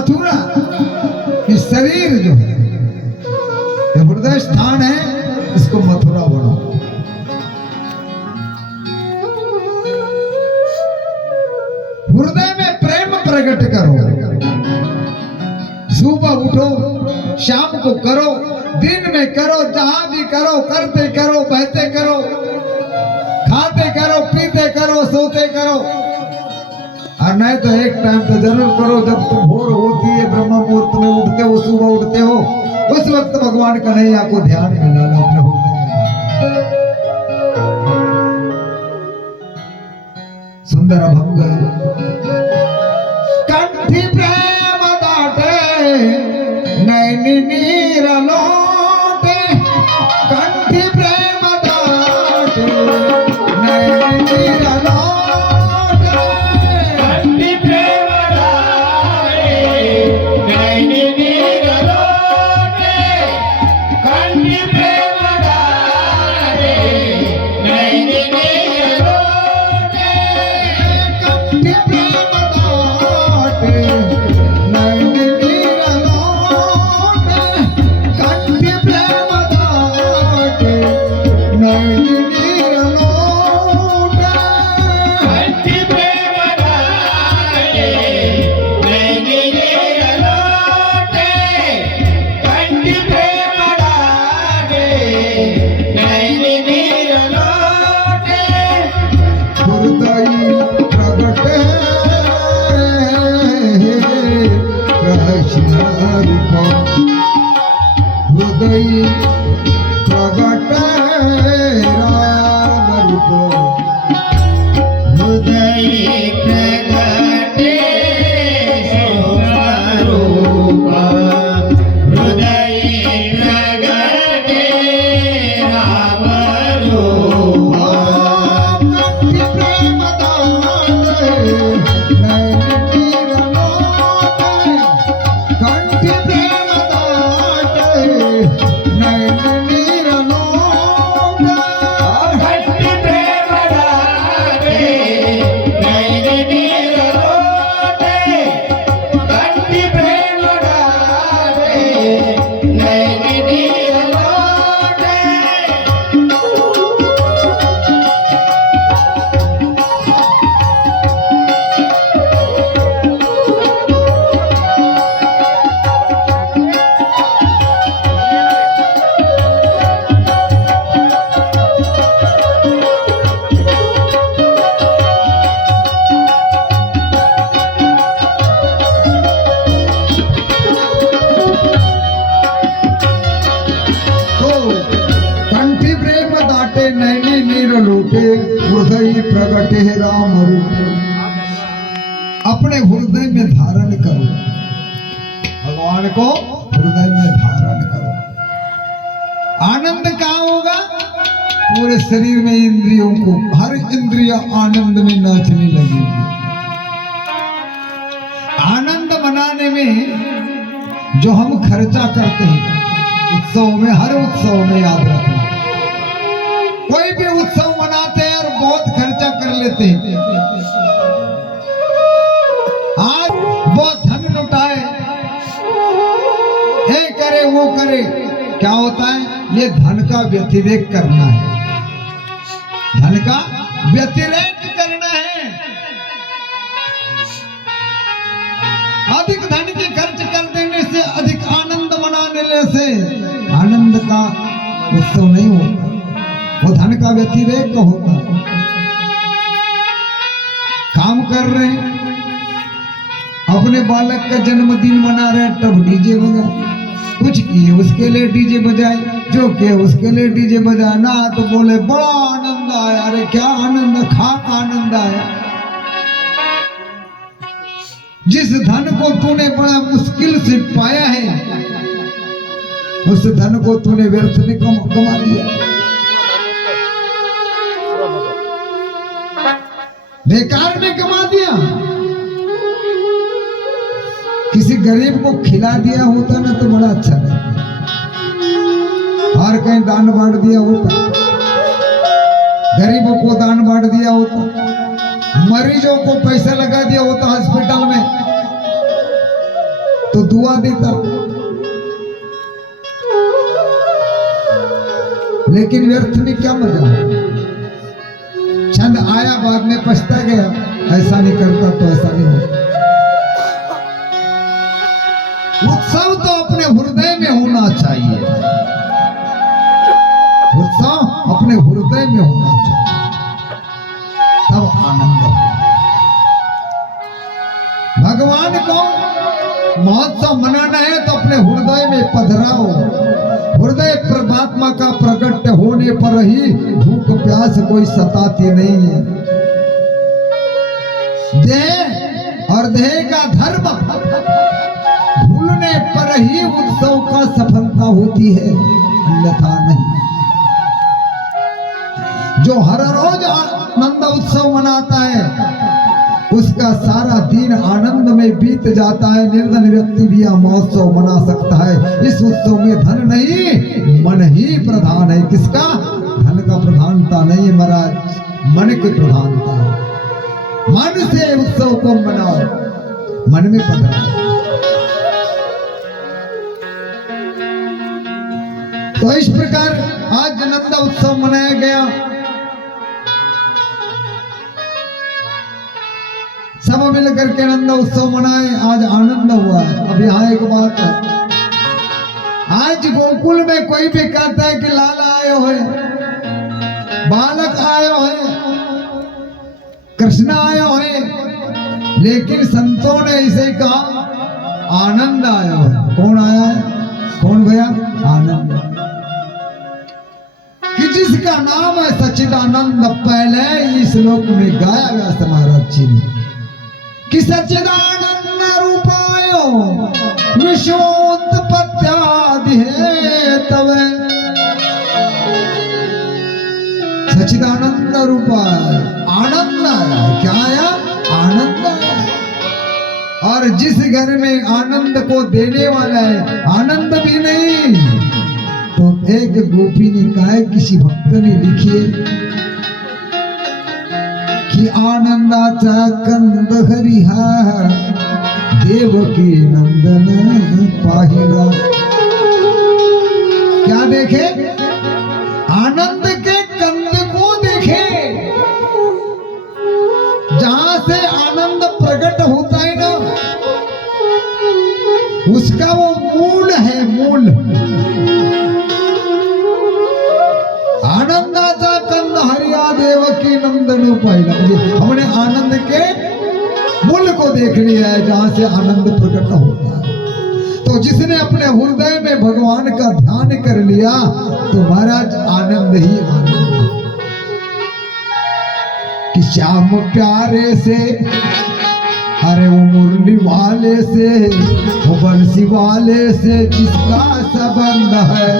मथुरा इस शरीर जो है ये हृदय स्थान है, इसको मथुरा बनाओ। हृदय में प्रेम प्रकट करो। सुबह उठो, शाम को करो, दिन में करो, जहां भी करो, करते करो, बहते करो, खाते करो, पीते करो, सोते करो। और नहीं तो एक टाइम तो जरूर करो, जब तुम भोर होती है, ब्रह्म मुहूर्त में उठते हो, सुबह उठते हो, उस वक्त भगवान कन्हैया को ध्यान में लाना अपने हृदय में। सुंदर भंग कंठी प्रेम दाटे नैनी नीर लोटे, कंठी प्रेम दाटे नैनी नीर लोटे, कंठी प्रेम दाटे नैनी नीर लोटे, कंठी प्रेम दाटे नैनी नीर लोटे, कंठी प्रेम दाटे नैनी नीर लोटे, कंठी प्रेम दाटे नैनी नीर लोटे। कंठी प्रेम दाटे नैनी नीर लोटे, कंठी प्रेम दाटे नैनी नीर लोटे। हृदय प्रगट कृष्ण रूप, हृदय प्रगट राम रूप, हृदय प्रगटे स्वरूप, हृदय प्रगटे राम रूप। कंठी प्रेम दाटे नैनी नीर लोटे, कंठी प्रेम दाटे नैनी नीर लोटे। कंठी प्रेम दाटे नैनी नीर लोटे, कंठी प्रेम दाटे नैनी नीर लोटे। तो कंठी प्रेम दाटे नैनी नीर लोटे, हृदय प्रगटे राम रूप। अपने हृदय में धारण करो, भगवान को हृदय में धारण करो। आनंद कहाँ होगा? पूरे शरीर में इंद्रियों को, हर इंद्रिय आनंद में नाचने लगेगी। आनंद मनाने में जो हम खर्चा करते हैं उत्सव में, हर उत्सव में याद रखना, कोई भी उत्सव मनाते हैं और बहुत खर्चा कर लेते हैं। आज बहुत धन लुटाए, ये करे वो करे, क्या होता है? ये धन का व्यतिरेक करना है, धन का व्यतिरेक करना है। अधिक धन के खर्च कर देने से, अधिक आनंद मनाने से आनंद का उत्सव नहीं होता, वो धन का व्यतिरेक होता है। काम कर रहे हैं, अपने बालक का जन्मदिन मना रहे हैं, तब डीजे बजाए, कुछ किए उसके लिए डीजे बजाए, जो किए उसके लिए डीजे बजाए ना, तो बोले बड़ा आनंद आया। अरे क्या आनंद? खाक आनंद आया। जिस धन को तूने बड़ा मुश्किल से पाया है, उस धन को तूने व्यर्थ में कमा दिया, बेकार में कमा दिया। किसी गरीब को खिला दिया होता ना तो बड़ा अच्छा लगता, और कहीं दान बांट दिया होता, गरीबों को दान बांट दिया होता, मरीजों को पैसा लगा दिया होता हॉस्पिटल में, दुआ देता, लेकिन व्यर्थ में क्या मजा। छंद आया बाद में पछता गया, ऐसा नहीं करता तो ऐसा नहीं होता। उत्सव तो अपने हृदय में होना चाहिए, उत्सव अपने हृदय में होना चाहिए, तब आनंद हो। भगवान को महोत्सव मनाना है तो अपने हृदय में पधराओ। हृदय परमात्मा का प्रकट होने पर ही भूख प्यास कोई सताती नहीं है। देह और देह का धर्म भूलने पर ही उत्सव का सफलता होती है, अन्यथा नहीं। जो हर रोज आनंद उत्सव मनाता है उसका सारा दिन आनंद में बीत जाता है। निर्धन व्यक्ति भी यह महोत्सव मना सकता है। इस उत्सव में धन नहीं, मन ही प्रधान है। किसका? धन का प्रधानता नहीं है महाराज, मन की प्रधानता है। मन से उत्सव को मनाओ, मन में पधराओ। तो इस प्रकार आज नंद उत्सव मनाया गया। सब मिलकर के नंद उत्सव मनाए, आज आनंद हुआ है। अब यहाँ एक बात है, आज गोकुल में कोई भी कहता है कि लाला आए हुए, बालक आए हुए, कृष्ण आए हुए, लेकिन संतों ने इसे कहा आनंद आया है। कौन आया है? कौन भैया? आनंद। कि जिसका नाम है सच्चिदानंद, पहले इस श्लोक में गाया गया समाराध चिन्ह कि सच्चिदानंद रूपायो विश्वोत्पत्त्यादि हेतवे। सच्चिदानंद रूपाय आनंद आया। क्या आया? आनंद आया। और जिस घर में आनंद को देने वाला है आनंद भी नहीं, तो एक गोपी ने कहा है, किसी भक्त ने लिखिए कि आनंदाचा कंद हरिहा देवकी नंदन पाहिला। क्या देखे? आनंद के कंद को देखे। जहां से आनंद प्रकट होता है ना, उसका वो मूल है, मूल। आनंदाचा कंद हरिया देवकी नंदन पाहिला। हमने आनंद के मूल को देख लिया है, जहां से आनंद प्रकट होता है। तो जिसने अपने हृदय में भगवान का ध्यान कर लिया तो महाराज आनंद ही आनंद है। कि श्याम प्यारे से, अरे वो मुरली वाले से, वो बंसी वाले से जिसका संबंध है,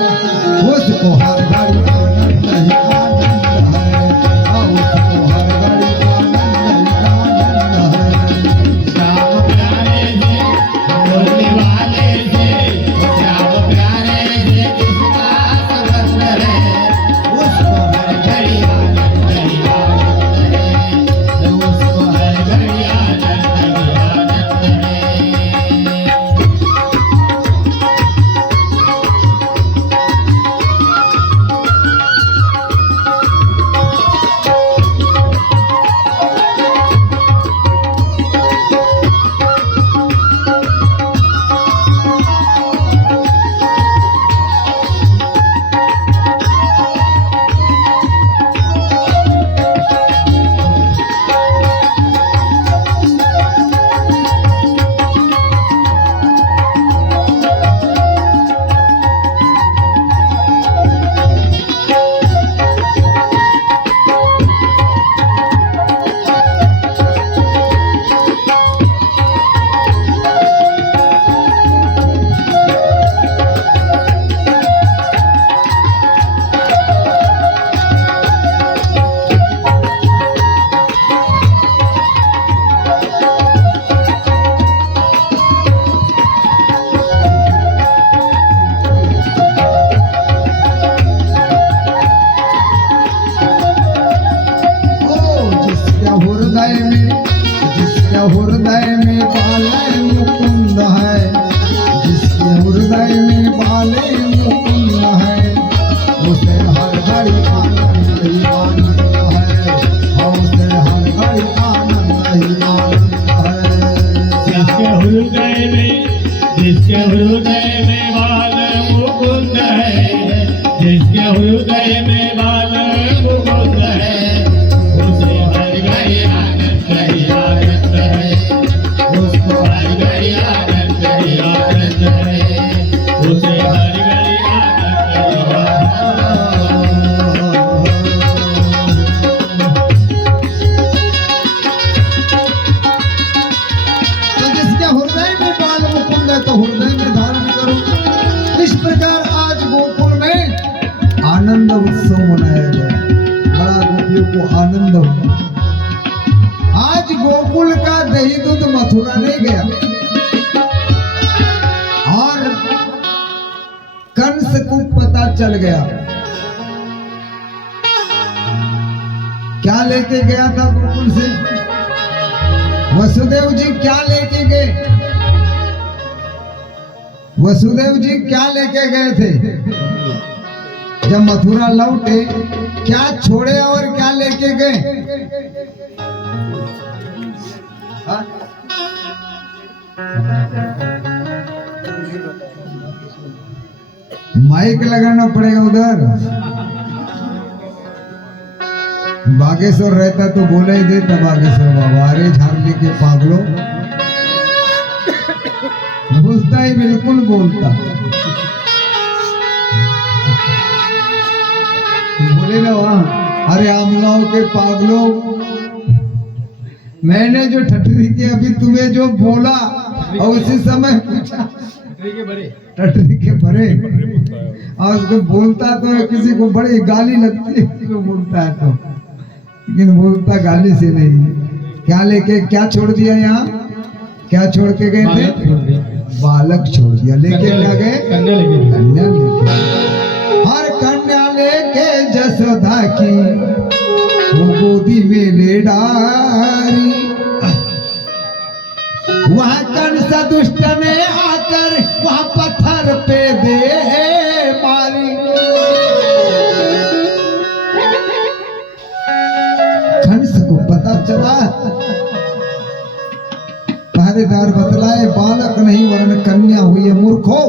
उसको हर घड़ी आनंद ही आनंद है। उसको हर घड़ी आनंद ही आनंद है। श्याम प्यारे से, मुरली वाले से, श्याम प्यारे से जिसका संबंध है, उसको हर घड़ी आनंद ही आनंद है। उसको हर घड़ी आनंद ही आनंद है। जिसके हृदय में बाल मुकुंद है, जिसके हृदय में बाल मुकुंद है, उसे हर घड़ी आनंद ही आनंद है, उसको हर घड़ी आनंद ही आनंद है, उसे हर घड़ी आनंद ही तो जिसके हृदय में बाल मुकुंद है तो हृदय में धारण करो। इस प्रकार आज गोकुल में आनंद उत्सव मनाया गया, बड़ा गोपियों को आनंद हुआ। आज गोकुल का दही दूध मथुरा नहीं गया और कंस को पता चल गया। क्या लेके गया था गोकुल से? वसुदेव जी क्या लेके गए? वसुदेव जी क्या लेके गए थे? जब मथुरा लौटे क्या छोड़े और क्या लेके गए? हाँ? माइक लगाना पड़ेगा उधर। बागेश्वर रहता तो बोले ही देता बागेश्वर बाबा, अरे झारखंड के पागलो, बोलता ही बिल्कुल बोलता। बोले ना वहां, अरे आमगांव के पागलो, मैंने जो ठटरी की अभी तुम्हें जो बोला और उसी समय पूछा टटरी के भरे, और उसको बोलता तो किसी को बड़ी गाली लगती है उसको बोलता है तो, लेकिन बोलता गाली से नहीं है। क्या लेके क्या छोड़ दिया यहाँ? क्या छोड़ के गए थे? बालक छोड़ दिया। लेके क्या गए? कन्या लेके। हर कन्या लेके जसोदा की वो गोदी में ले डारी, वहां कंस दुष्ट ने आकर वहां पत्थर पे दे मारी। कंस को पता चला, पहरेदार बतलाए बालक नहीं वर्ण कन्या हुई है। मूर्खो,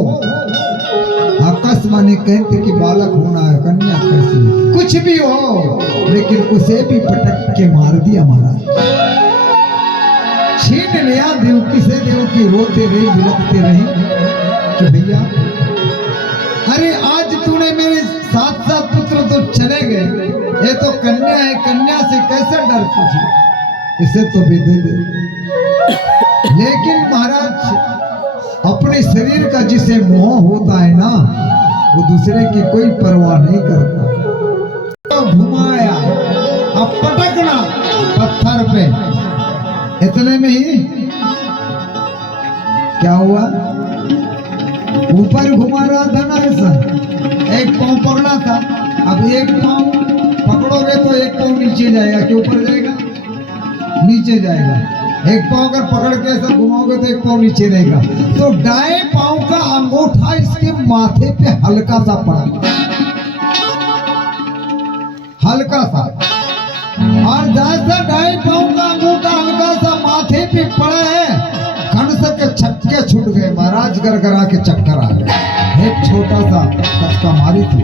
आकाश माने कहते कि बालक होना है, कन्या कैसी? कुछ भी हो, लेकिन उसे भी पटक के मार दिया महाराज। छीन लिया देवकी से। देवकी रोते रही, बिलखते रही कि भैया, अरे आज तूने मेरे 7 पुत्र तो चले गए, ये तो कन्या है, कन्या से कैसे डर पूछे? इसे तो भी दे दे। लेकिन महाराज, अपने शरीर का जिसे मोह होता है ना, वो दूसरे की कोई परवाह नहीं करता। तो घुमाया, अब पटकना पत्थर पे। इतने में ही क्या हुआ? ऊपर घुमा रहा था ना ऐसा, एक पांव पकड़ा था। अब एक पांव पकड़ोगे तो एक पांव नीचे जाएगा कि ऊपर जाएगा? नीचे जाएगा। एक पांव अगर पकड़ के ऐसा घुमाओगे तो एक पांव नीचे रहेगा। तो दाएं पांव का अंगूठा इसके माथे पे हल्का सा पड़ा, हल्का सा। और जैसा दाएं पांव का अंगूठा हल्का सा माथे पे पड़ा है, कंस के छक्के छूट गए महाराज, गरगरा के चक्कर आ गए। एक छोटा सा कचका मारी थी,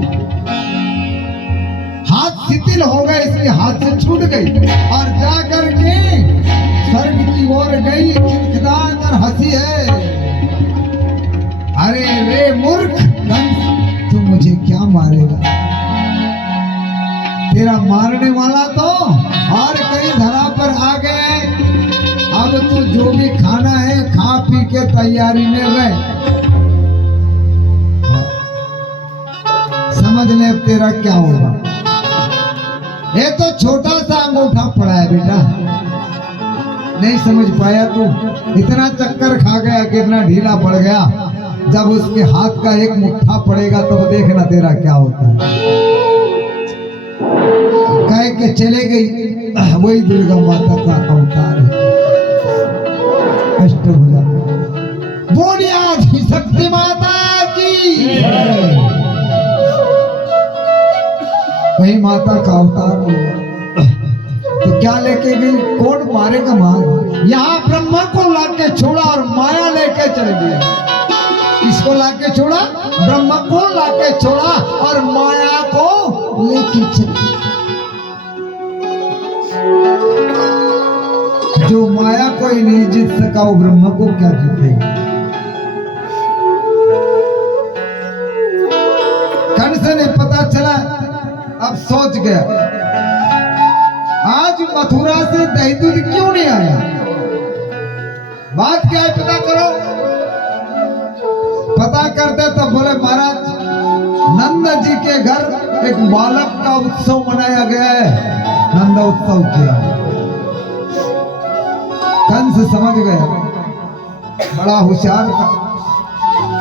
हाथ शिथिल हो गए, इसलिए हाथ से छूट गई और जा करके स्वर्ग की ओर गई। खिदखिदाकर हंसी है, अरे रे मूर्ख कंस, तू मुझे क्या मारेगा? तेरा मारने वाला तो और कहीं धरा पर आ गए। अब तू जो भी खाना है खा पी के तैयारी में रह। समझ ले अब तेरा क्या होगा। ये तो छोटा सा अंगूठा पड़ा है बेटा, नहीं समझ पाया तू? इतना चक्कर खा गया, कितना ढीला पड़ गया। जब उसके हाथ का एक मुट्ठा पड़ेगा तब देखना तेरा क्या होता है। कह के चले गई, वही दुर्गा माता का अवतार है। कष्ट हो जाता। बोलिए आदि शक्ति माता की। वही माता का अवतार हुआ। तो क्या लेके गई? कौन मारेगा मार? यहाँ ब्रह्मा को लाके छोड़ा और माया और माया को लेके चले। जो माया को ही नहीं जीत सका वो ब्रह्म को क्या जीतेगा। कंस ने पता चला, अब सोच गया आज मथुरा से दही दूध क्यों नहीं आया, बात क्या है पता करो। पता करते तो बोले महाराज नंद जी के घर एक बालक का उत्सव मनाया गया है, नंद उत्सव किया। कंस समझ गया, बड़ा होशियार था,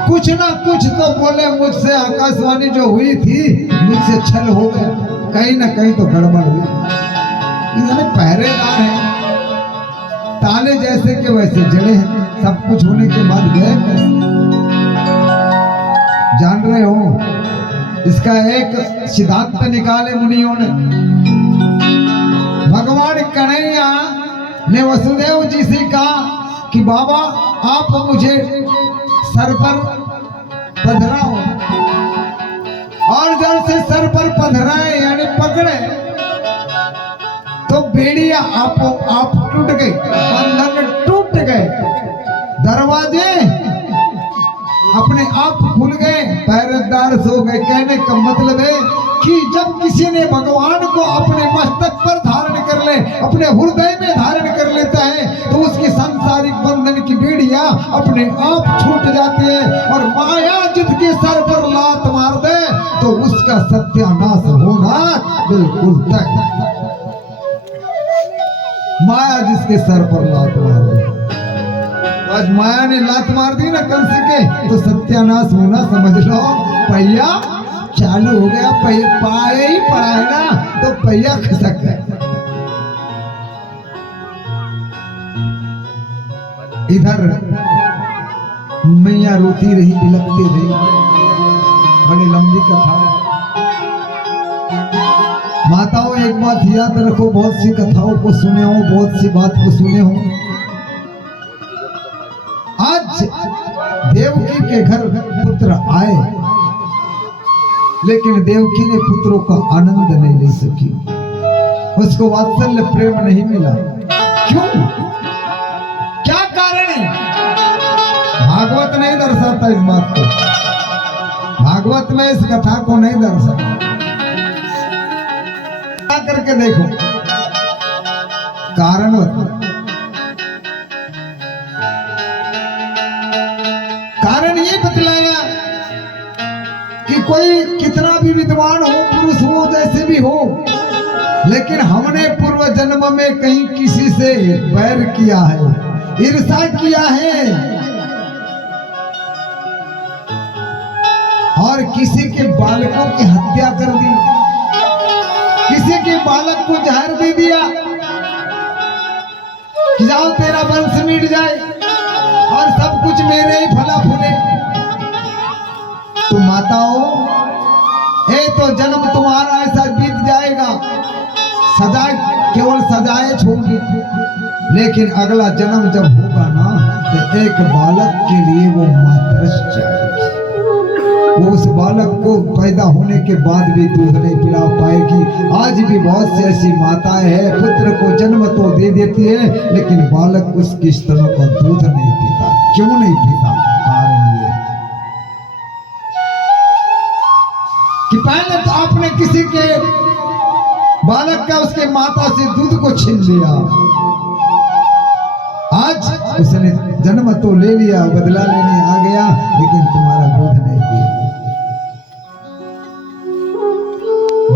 कुछ ना कुछ तो बोले मुझसे आकाशवाणी जो हुई थी मुझसे छल हो गया, कहीं ना कहीं तो गड़बड़ हुई। इन्होंने पहरेदार है, ताले जैसे के वैसे जड़े हैं, सब कुछ होने के बाद गए कैसे। जान रहे हो इसका एक सिद्धांत निकाले मुनियों ने। भगवान कन्हैया ने वसुदेव जी से कहा कि बाबा आप मुझे सर पर पधराओ, और जब से सर पर पधराए यानी पकड़े तो बेड़िया आप टूट गई, बंधन टूट गए, दरवाजे अपने आप खुल गए, पहरेदार सो गए। कहने का मतलब है कि जब किसी ने भगवान को अपने मस्तक पर धारण कर ले, अपने हृदय में धारण कर लेता है, तो उसकी सांसारिक बंधन की बेड़िया अपने आप छूट जाती है। और माया जिसके सर पर लात मार दे तो उसका सत्यानाश होना बिल्कुल तय। माया जिसके सर पर लात मार दे, आज माया ने लात मार दी ना कंस के, तो सत्यानाश होना समझ लो, पहिया चालू हो गया। पाए ही पड़ा है ना तो पहिया खसक गया। इधर मैया रोती रही, बिलखती रही, बड़ी लंबी कथा है। माताओं एक बात याद रखो, बहुत सी कथाओं को सुने हो, बहुत सी बात को सुने हो। आज देवकी के घर पुत्र आए, लेकिन देवकी ने पुत्रों का आनंद नहीं ले सकी, उसको वात्सल्य प्रेम नहीं मिला। क्यों, क्या कारण है? भागवत नहीं दर्शाता इस बात को, भागवत में इस कथा को नहीं दर्शाता। करके देखो कारण कारण ये बतलाया कि कोई कितना भी विद्वान हो, पुरुष हो, जैसे भी हो, लेकिन हमने पूर्व जन्म में कहीं किसी से बैर किया है, ईर्ष्या किया है, और किसी के बालकों की हत्या कर दी, किसी के बालक को जहर दे दिया कि जाओ तेरा वंश मिट जाए और सब कुछ मेरे ही फला फूले। तो माताओं, तो जन्म तुम्हारा ऐसा बीत जाएगा, सजा केवल सजाए छोड़, लेकिन अगला जन्म जब होगा ना तो एक बालक के लिए वो मातरस जाएगी, वो उस बालक को पैदा होने के बाद भी दूध नहीं पिला पाएगी। आज भी बहुत सी ऐसी माताएं हैं, पुत्र को जन्म तो दे देती है, लेकिन बालक उसकी स्तनों का दूध नहीं पीता। क्यों नहीं पीता? कारण ये कि पहले तो आपने किसी के बालक का उसके माता से दूध को छीन लिया, आज उसने जन्म तो ले लिया, बदला लेने आ गया, लेकिन तुम्हारा दूध नहीं पिया।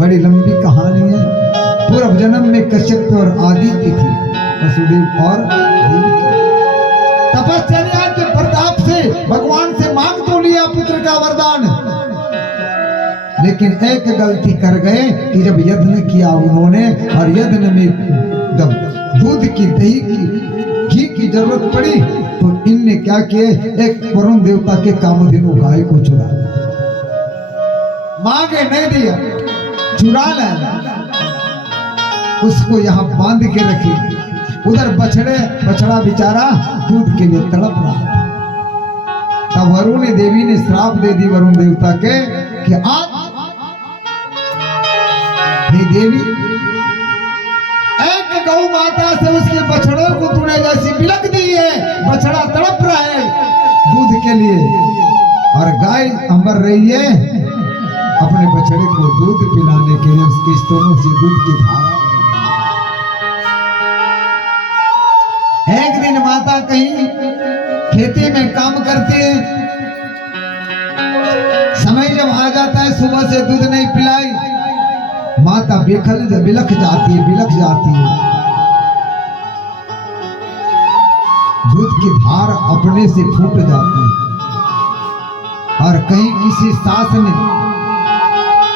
बड़ी लंबी कहानी है। पूर्व जन्म में कश्यप और आदित्य थी, वसुदेव और तपश्चर्या के प्रताप से भगवान से मांग तो लिया पुत्र का वरदान, लेकिन एक गलती कर गए कि जब यज्ञ किया उन्होंने, और यज्ञ में जब दूध की, दही की, घी की जरूरत पड़ी तो इनने क्या किए, एक वरुण देवता के कामधेनु गाय को चुरा लिया। मांगे नहीं दिया, चुरा लाया, उसको यहाँ बांध के रखी। उधर बछड़ा बेचारा दूध के लिए तड़प रहा था। तब वरुण देवी ने श्राप दे दी वरुण देवता के कि आज नहीं देवी, एक गौ माता से उसके बछड़ों को तूने जैसी बिलक दी है, बछड़ा तड़प रहा है दूध के लिए, और गाय अंबर रही है अपने बछड़े को दूध पिलाने के लिए, उसके स्तनों से दूध की धारा। एक दिन माता कहीं खेती में काम करती है, समय जब आ जाता है सुबह से दूध नहीं पिलाई, माता बिलख जाती है, बिलख जाती है। दूध की धार अपने से फूट जाती है, और कहीं किसी सास ने,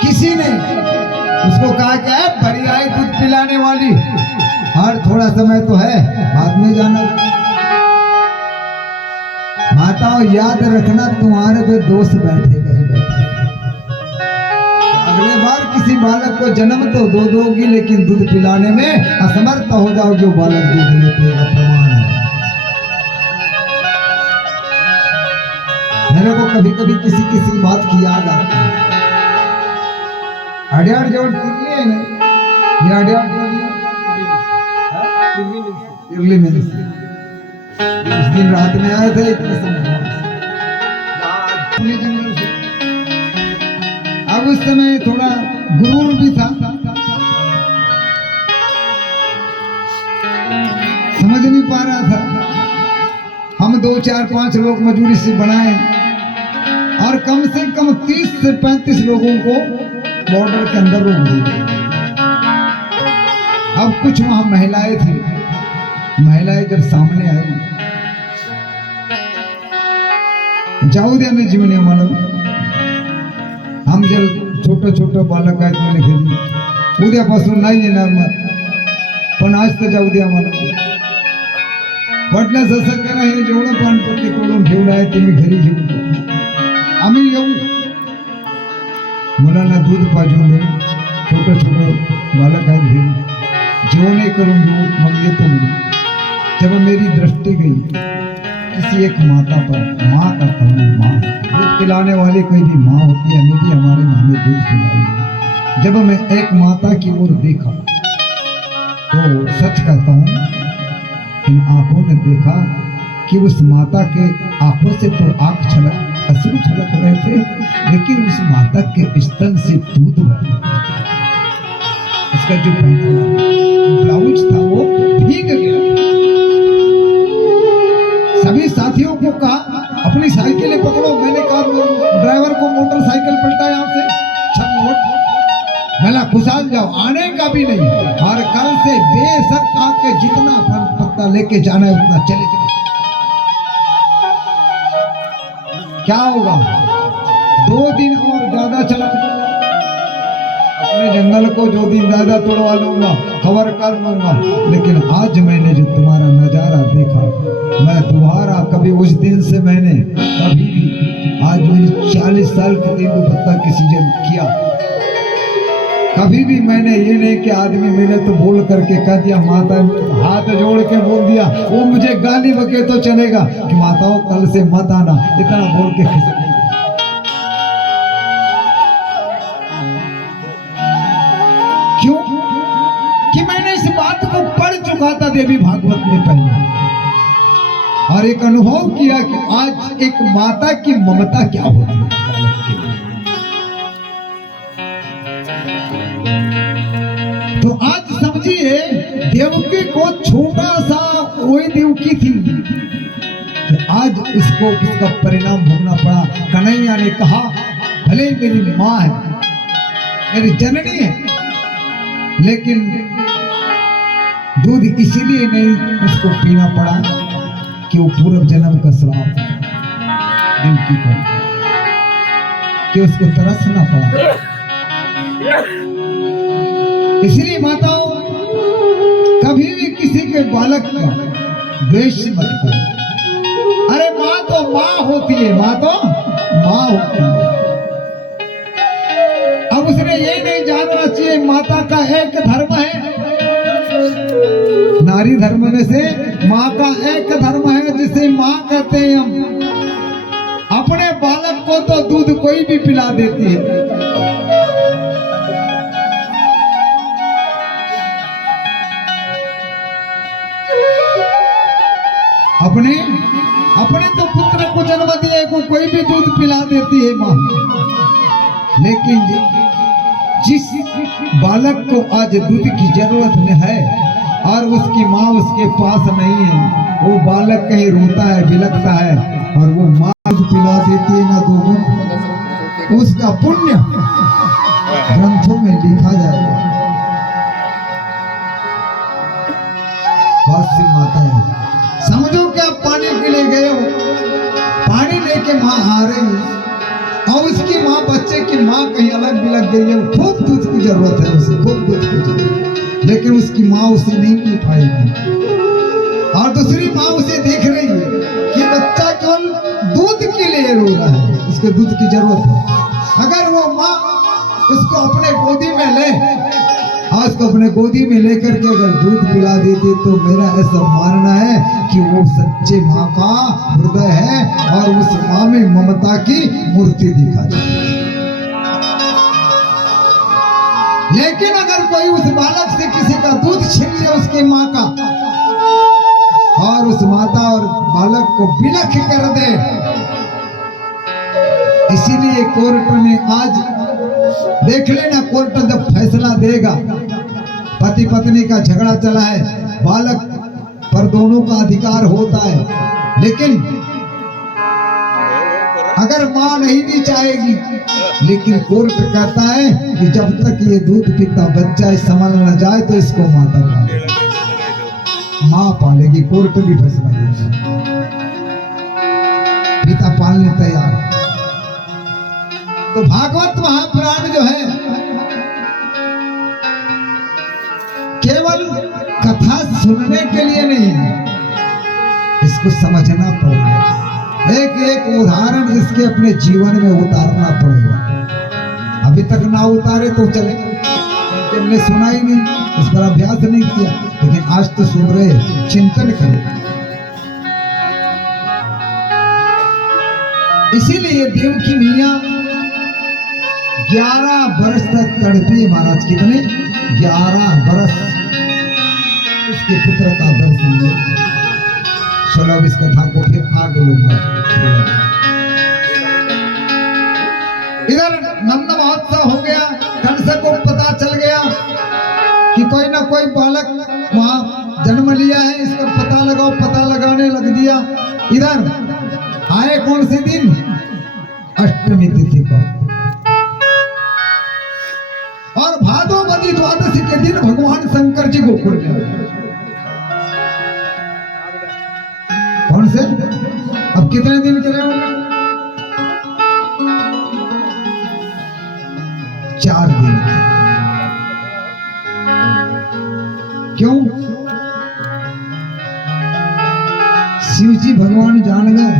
किसी ने उसको कहा कि बड़ी आई दूध पिलाने वाली, और थोड़ा समय तो है, बाद में जाना। माताओं याद रखना, तुम्हारे पे दोस्त बैठेगा ही बैठेगा। अगले बार किसी बालक को जन्म तो दो दोगी, लेकिन दूध पिलाने में असमर्थ हो जाओगे, वो बालक दूध नहीं पिएगा, प्रमाण है। मेरे को कभी कभी किसी किसी बात की याद आती है। अड्यार जोड़ किरली है ना, ये अड्यार किरली में उस दिन रात में आए थे इतने समय, अब उस समय थोड़ा गुरूर भी था, समझ नहीं पा रहा था। हम 2 4 5 लोग मजदूरी से बनाए, और कम से कम 30 से 35 लोगों को बॉर्डर के अंदर रोक दिया। अब कुछ वहां महिलाएं थी, महिलाएं जब सामने आई, जाऊ द्या में जीवन मालूम, हम जब छोटे छोटे बालक आहेत म्हणे घरी, उद्यापासून नाही येणार मग, पण आज तर जाऊ द्या मला. म्हटलं जसं करा, हे जेवढं पानपट्टी करून ठेवलं आहे ते मी घरी घेऊन आम्ही येऊ. मुलांना दूध पाजून देऊ, छोटं छोटं बालक आहेत घरी, जेवणही करून घेऊ, मग येतो मुली. जब मेरी दृष्टि गई किसी एक माता पर, माँ करता हूँ, माँ दूध पिलाने वाली कोई भी माँ होती है, हमें भी हमारे माँ ने दूध पिलाई. जब मैं एक माता की ओर देखा तो सच कहता हूँ, इन आंखों ने देखा कि उस माता के आंखों से तो आंख छलक, अश्रु छलक रहे थे, लेकिन उस माता के स्तन से दूध बह, उसका जो पहना ब्लाउज था वो भीग गया. सभी साथियों को कहा अपनी साइकिलें पकड़ो. मैंने कहा ड्राइवर को मोटरसाइकिल पलटा यहाँ से, छत मोट मेला खुशाल जाओ, आने का भी नहीं, और कल से बेशक आके जितना फल पत्ता लेके जाना है उतना चले जाओ. क्या होगा, 2 दिन और ज्यादा चला, अपने जंगल को 2 दिन ज्यादा तोड़वा लूंगा, कवर कर लूंगा, लेकिन आज मैंने जो तुम्हारा नजारा देखा, मैं दोबारा कभी उस दिन से मैंने कभी भी, आज मेरी 40 साल की नींबू पत्ता की सीजन किया, कभी भी मैंने ये नहीं कि आदमी मिले तो बोल करके कह दिया, माता हाथ जोड़ के बोल दिया, वो मुझे गाली बके तो चलेगा कि माताओं कल से मत आना, इतना बोल के खिसक. क्यों कि मैंने इस बात को पढ़ चुका था देवी भागवत में पहले, और एक अनुभव किया कि आज एक माता की ममता क्या होती है. तो आज समझिए, देवकी को छोटा सा वही देवकी थी कि आज उसको उसका परिणाम भोगना पड़ा. कन्हैया ने कहा, भले मेरी माँ है, मेरी जननी है, लेकिन दूध इसीलिए नहीं उसको पीना पड़ा कि वो पूर्व जन्म का श्राप देवकी को, कि उसको तरसना पड़ा. इसलिए माताओं, कभी भी किसी के बालक का द्वेष मत करो. अरे माँ तो माँ होती है, माँ तो माँ होती है. अब उसने ये नहीं जानना चाहिए माता का एक धर्म है, नारी धर्म में से माँ का एक धर्म है जिसे माँ कहते हैं हम. अपने बालक को तो दूध कोई भी पिला देती है, अपने अपने तो पुत्र को जन्म दिए को कोई भी दूध पिला देती है माँ, लेकिन जिस बालक को आज दूध की जरूरत है और उसकी माँ उसके पास नहीं है, वो बालक कहीं रोता है, बिलखता है, और वो माँ दूध पिला देती है ना, तो उसका पुण्य ग्रंथों में लिखा जाएगा। बात सी माता है, समझो कि आप पानी के लिए गए हो, पानी लेके माँ आ रही है और उसकी माँ, बच्चे की माँ कहीं अलग बिलग गई है, खूब दूध की जरूरत है उसे, खूब दूध की जरूरत, लेकिन उसकी माँ उसे नहीं पी पाएगी। और दूसरी माँ उसे देख रही है कि बच्चा केवल दूध के लिए रो रहा है, उसके दूध की जरूरत है। अगर वो माँ उसको अपने गोदी में ले, आज को अपने गोदी में लेकर के अगर दूध पिला देती, तो मेरा ऐसा मानना है कि वो सच्चे माँ का हृदय है और उस माँ में ममता की मूर्ति दिखा जाती है। लेकिन अगर कोई उस बालक से किसी का दूध छीन ले उसकी माँ का, और उस माता और बालक को बिलख कर दे, इसीलिए कोर्ट में आज देख लेना, कोर्ट जब फैसला देगा, पति पत्नी का झगड़ा चला है, बालक पर दोनों का अधिकार होता है, लेकिन अगर माँ नहीं भी चाहेगी, लेकिन कोर्ट कहता है कि जब तक ये दूध पीता बच्चा संभल न जाए तो इसको माता पालेगी, माँ पालेगी। कोर्ट भी फैसला देगा, पिता पालने तैयार। तो भागवत महापुराण जो है केवल कथा सुनने के लिए नहीं है, इसको समझना पड़ेगा, एक एक उदाहरण इसके अपने जीवन में उतारना पड़ेगा। अभी तक ना उतारे तो चले, क्योंकि हमने सुना ही नहीं, इस पर अभ्यास नहीं किया, लेकिन आज तो सुन रहे, चिंतन करो। इसीलिए देवकी मैया 11 बरस तक तड़पी महाराज, कितने 11 बरस उसके पुत्र का दर्शन ले। चलो इस कथा को फिर आगे लूंगा। इधर नंद महोत्सव हो गया, कंस को पता चल गया कि कोई ना कोई बालक वहां जन्म लिया है, इसका पता लगाओ, पता लगाने लग दिया। इधर आए कौन से दिन, अष्टमी तिथि को, और भादोमती द्वादशी के दिन भगवान शंकर जी गोकुल में। कौन से, अब कितने दिन के लिए, 4 दिन के। क्यों, शिव जी भगवान जान गए।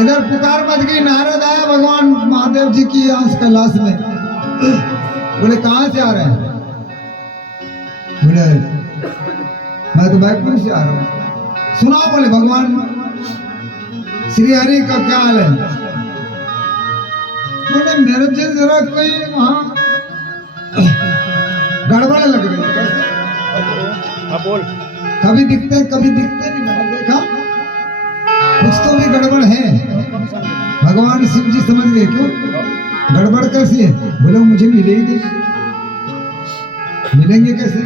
इधर पुकार मच गई, नारद आया भगवान महादेव जी की आंस कैलाश में, बोले कहां से आ रहे हैं, बोले मैं तो बैकुंठ से आ रहा हूं। सुनाओ, बोले भगवान श्री हरि का क्या हाल है, बोले मेरे से जरा कोई वहां गड़बड़ लग रही है। कैसे, बोल, कभी दिखते कभी दिखते नहीं, मैंने देखा कुछ तो भी गड़बड़ है। भगवान शिव जी समझ गए, क्यों गड़बड़ कैसी है, बोले मुझे मिले ही नहीं। मिलेंगे कैसे,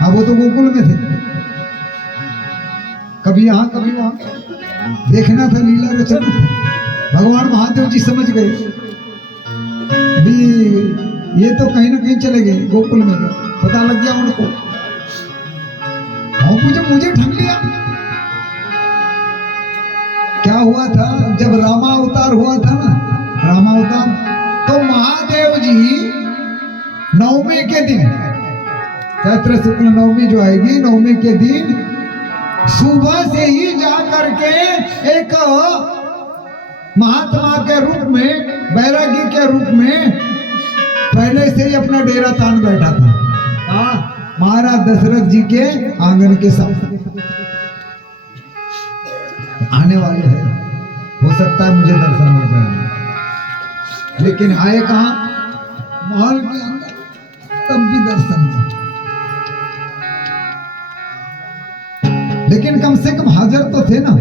हाँ वो तो गोकुल में थे, कभी यहाँ कभी वहां, देखना था, लीला रचना था। भगवान महादेव जी समझ गए भी ये तो कहीं ना कहीं चले गए, गोकुल में गए, पता लग गया उनको। हाँ मुझे ठग लिया। क्या हुआ था, जब रामा अवतार हुआ था ना, रामा अवतार, तो महादेव जी नवमी के दिन, चैत्र शुक्ल नवमी जो आएगी, नवमी के दिन सुबह से ही जा करके एक महात्मा के रूप में, बैरागी के रूप में पहले से ही अपना डेरा तान बैठा था महाराज दशरथ जी के आंगन के साथ। आने वाले हैं, हो सकता है मुझे दर्शन हो जाए, लेकिन आए कहां, महल के अंदर, तब भी दर्शन नहीं। लेकिन कम से कम हाजिर तो थे ना।